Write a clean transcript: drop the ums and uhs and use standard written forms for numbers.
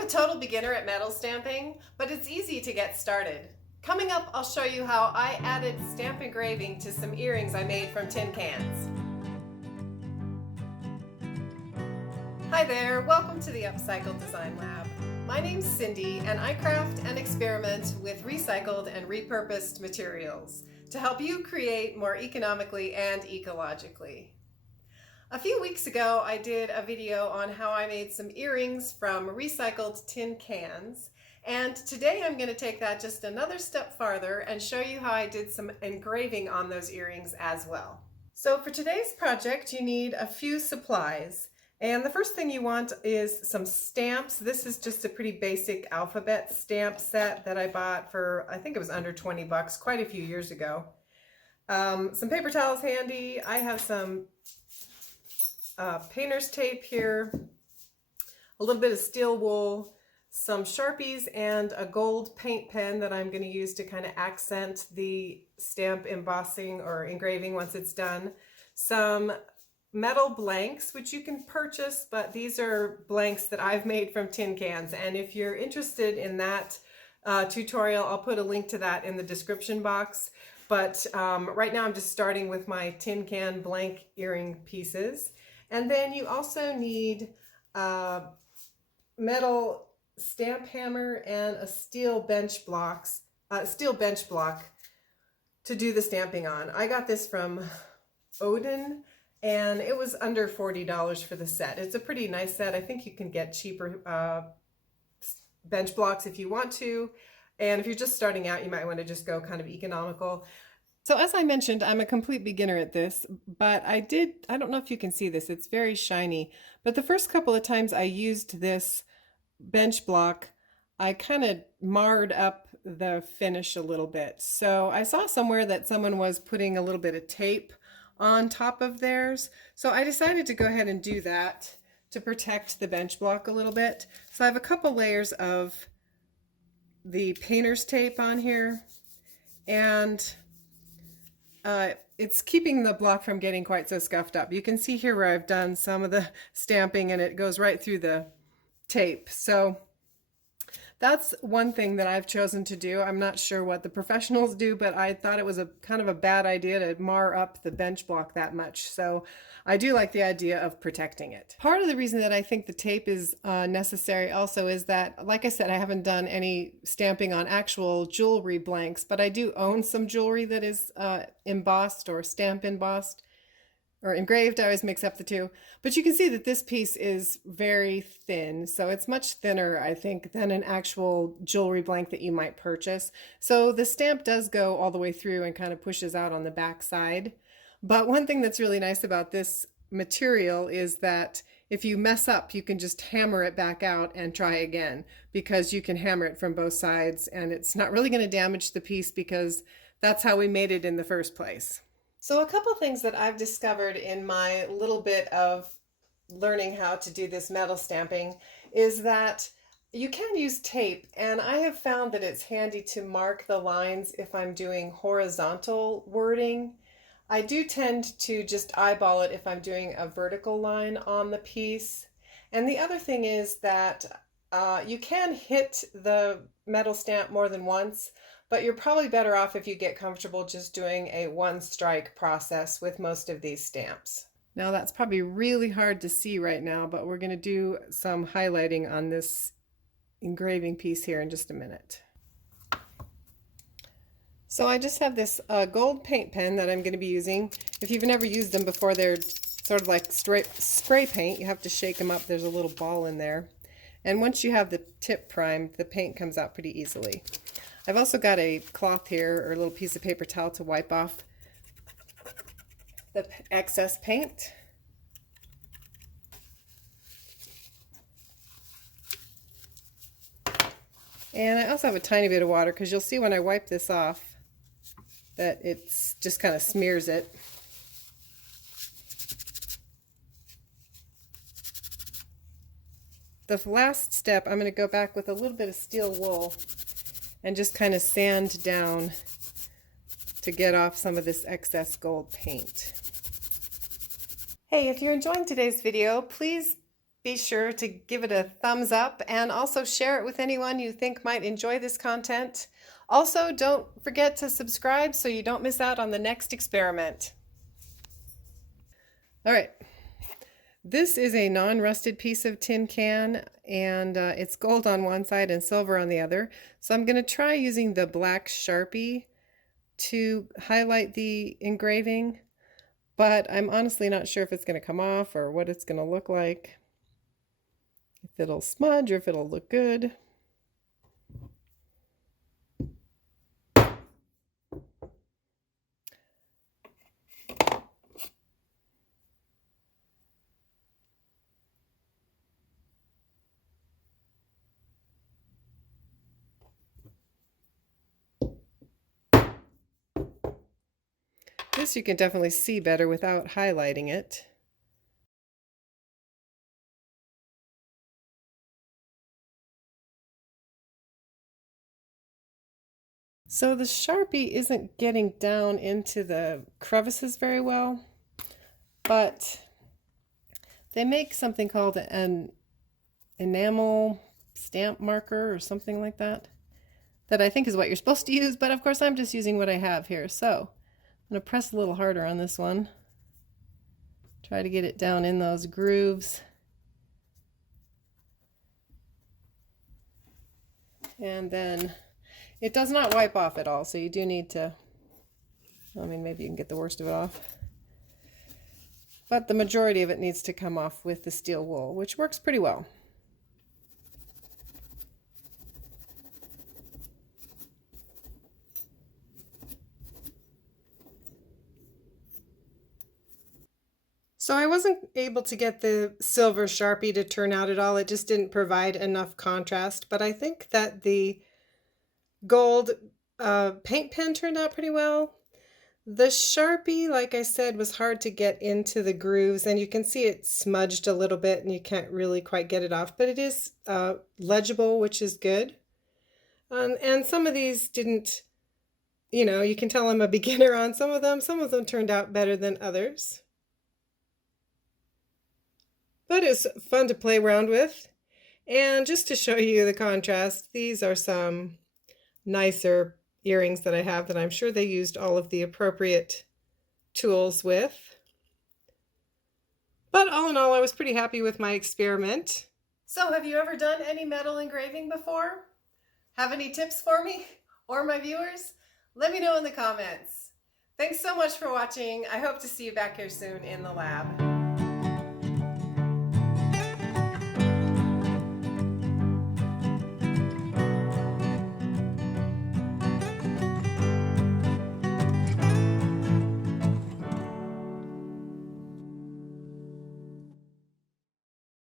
I'm a total beginner at metal stamping, but it's easy to get started. Coming up, I'll show you how I added stamp engraving to some earrings I made from tin cans. Hi there, welcome to the Upcycle Design Lab. My name's Cindy and I craft and experiment with recycled and repurposed materials to help you create more economically and ecologically. A few weeks ago, I did a video on how I made some earrings from recycled tin cans. And today I'm going to take that just another step farther and show you how I did some engraving on those earrings as well. So for today's project, you need a few supplies. And the first thing you want is some stamps. This is just a pretty basic alphabet stamp set that I bought for, I think it was under 20 bucks, quite a few years ago. Some paper towels handy. I have some painter's tape here, a little bit of steel wool, some Sharpies, and a gold paint pen that I'm going to use to kind of accent the stamp embossing or engraving once it's done. Some metal blanks, which you can purchase, but these are blanks that I've made from tin cans. And if you're interested in that tutorial, I'll put a link to that in the description box. But right now I'm just starting with my tin can blank earring pieces. And then you also need a metal stamp hammer and a steel bench block to do the stamping on. I got this from Odin and it was under $40 for the set. It's a pretty nice set. I think you can get cheaper bench blocks if you want to. And if you're just starting out, you might want to just go kind of economical. So as I mentioned, I'm a complete beginner at this, but I don't know if you can see this, it's very shiny, but the first couple of times I used this bench block, I kind of marred up the finish a little bit. So I saw somewhere that someone was putting a little bit of tape on top of theirs. So I decided to go ahead and do that to protect the bench block a little bit. So I have a couple layers of the painter's tape on here, and it's keeping the block from getting quite so scuffed up. You can see here where I've done some of the stamping and it goes right through the tape. So that's one thing that I've chosen to do. I'm not sure what the professionals do, but I thought it was a kind of a bad idea to mar up the bench block that much. So I do like the idea of protecting it. Part of the reason that I think the tape is necessary also is that, like I said, I haven't done any stamping on actual jewelry blanks, but I do own some jewelry that is embossed or stamp embossed or engraved. I always mix up the two. But you can see that this piece is very thin. So it's much thinner, I think, than an actual jewelry blank that you might purchase. So the stamp does go all the way through and kind of pushes out on the back side. But one thing that's really nice about this material is that if you mess up, you can just hammer it back out and try again, because you can hammer it from both sides and it's not really going to damage the piece because that's how we made it in the first place. So a couple things that I've discovered in my little bit of learning how to do this metal stamping is that you can use tape, and I have found that it's handy to mark the lines if I'm doing horizontal wording. I do tend to just eyeball it if I'm doing a vertical line on the piece. And the other thing is that you can hit the metal stamp more than once, but you're probably better off if you get comfortable just doing a one strike process with most of these stamps. Now that's probably really hard to see right now, but we're going to do some highlighting on this engraving piece here in just a minute. So I just have this gold paint pen that I'm going to be using. If you've never used them before, they're sort of like spray paint. You have to shake them up. There's a little ball in there. And once you have the tip primed, the paint comes out pretty easily. I've also got a cloth here, or a little piece of paper towel to wipe off the excess paint. And I also have a tiny bit of water, because you'll see when I wipe this off that it's just kind of smears it. The last step, I'm going to go back with a little bit of steel wool and just kind of sand down to get off some of this excess gold paint. Hey, if you're enjoying today's video, please be sure to give it a thumbs up and also share it with anyone you think might enjoy this content. Also, don't forget to subscribe so you don't miss out on the next experiment. All right. This is a non-rusted piece of tin can, and it's gold on one side and silver on the other. So I'm going to try using the black Sharpie to highlight the engraving, but I'm honestly not sure if it's going to come off or what it's going to look like, if it'll smudge or if it'll look good. This you can definitely see better without highlighting it. So the Sharpie isn't getting down into the crevices very well, but they make something called an enamel stamp marker or something like that, that I think is what you're supposed to use, but of course I'm just using what I have here. So I'm going to press a little harder on this one. Try to get it down in those grooves. And then it does not wipe off at all, so you do need to, I mean, maybe you can get the worst of it off. But the majority of it needs to come off with the steel wool, which works pretty well. So I wasn't able to get the silver Sharpie to turn out at all. It just didn't provide enough contrast, but I think that the gold paint pen turned out pretty well. The Sharpie, like I said, was hard to get into the grooves, and you can see it smudged a little bit and you can't really quite get it off, but it is legible, which is good. And some of these didn't, you can tell I'm a beginner on some of them. Some of them turned out better than others. But it's fun to play around with. And just to show you the contrast, these are some nicer earrings that I have that I'm sure they used all of the appropriate tools with. But all in all, I was pretty happy with my experiment. So have you ever done any metal engraving before? Have any tips for me or my viewers? Let me know in the comments. Thanks so much for watching. I hope to see you back here soon in the lab.